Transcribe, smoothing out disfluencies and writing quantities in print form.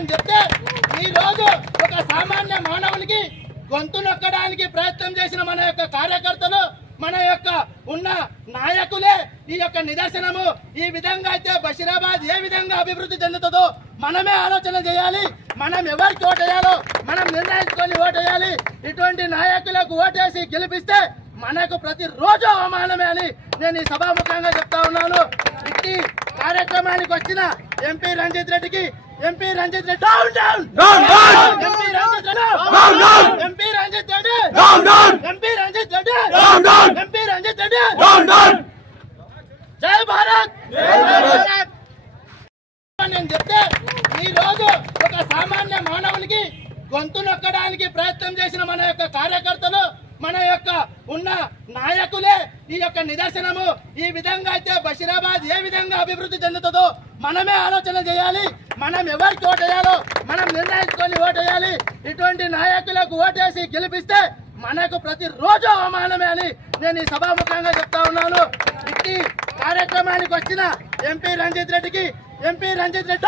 నేను చెప్తే ఈ రోజు ఒక సామాన్య మానవునికి గొంతు నొక్కడానికి ప్రయత్నం చేసిన మన యొక్క కార్యకర్తలు, మన యొక్క ఉన్న నాయకులే ఈ యొక్క నిదర్శనము. ఈ విధంగా అయితే బషీరాబాద్ ఏ విధంగా అభివృద్ధి చెందుతుందో మనమే ఆలోచన చేయాలి. మనం ఎవరికి ఓటేయాలో మనం నిర్ణయించుకొని ఓటేయాలి. ఇటువంటి నాయకులకు ఓటేసి గెలిపిస్తే మనకు ప్రతిరోజు అవమానమే అని నేను ఈ సభాముఖంగా చెప్తా ఉన్నాను. ఇట్టి కార్యక్రమానికి వచ్చిన ఎంపీ రంజిత్ రెడ్డికి ఎంపీ రంజిత్ రెడ్డి జై భారత్. నేను చెప్తే ఈ రోజు ఒక సామాన్య మానవునికి గొంతు నొక్కడానికి ప్రయత్నం చేసిన మన యొక్క కార్యకర్తలు, మన యొక్క ఉన్న నాయకులే ఈ యొక్క నిదర్శనము. ఈ విధంగా అయితే బషీరాబాద్ ఏ విధంగా అభివృద్ధి చెందుతుందో మనమే ఆలోచన చేయాలి. మనం ఎవరికి ఓటేయాలో మనం నిర్ణయించుకొని ఓటేయాలి. ఇటువంటి నాయకులకు ఓటేసి గెలిపిస్తే మనకు ప్రతిరోజు అవమానమే అని నేను ఈ సభాముఖంగా చెప్తా ఉన్నాను. ఇట్టి కార్యక్రమానికి వచ్చిన ఎంపీ రంజిత్ రెడ్డికి ఎంపీ రంజిత్ రెడ్డి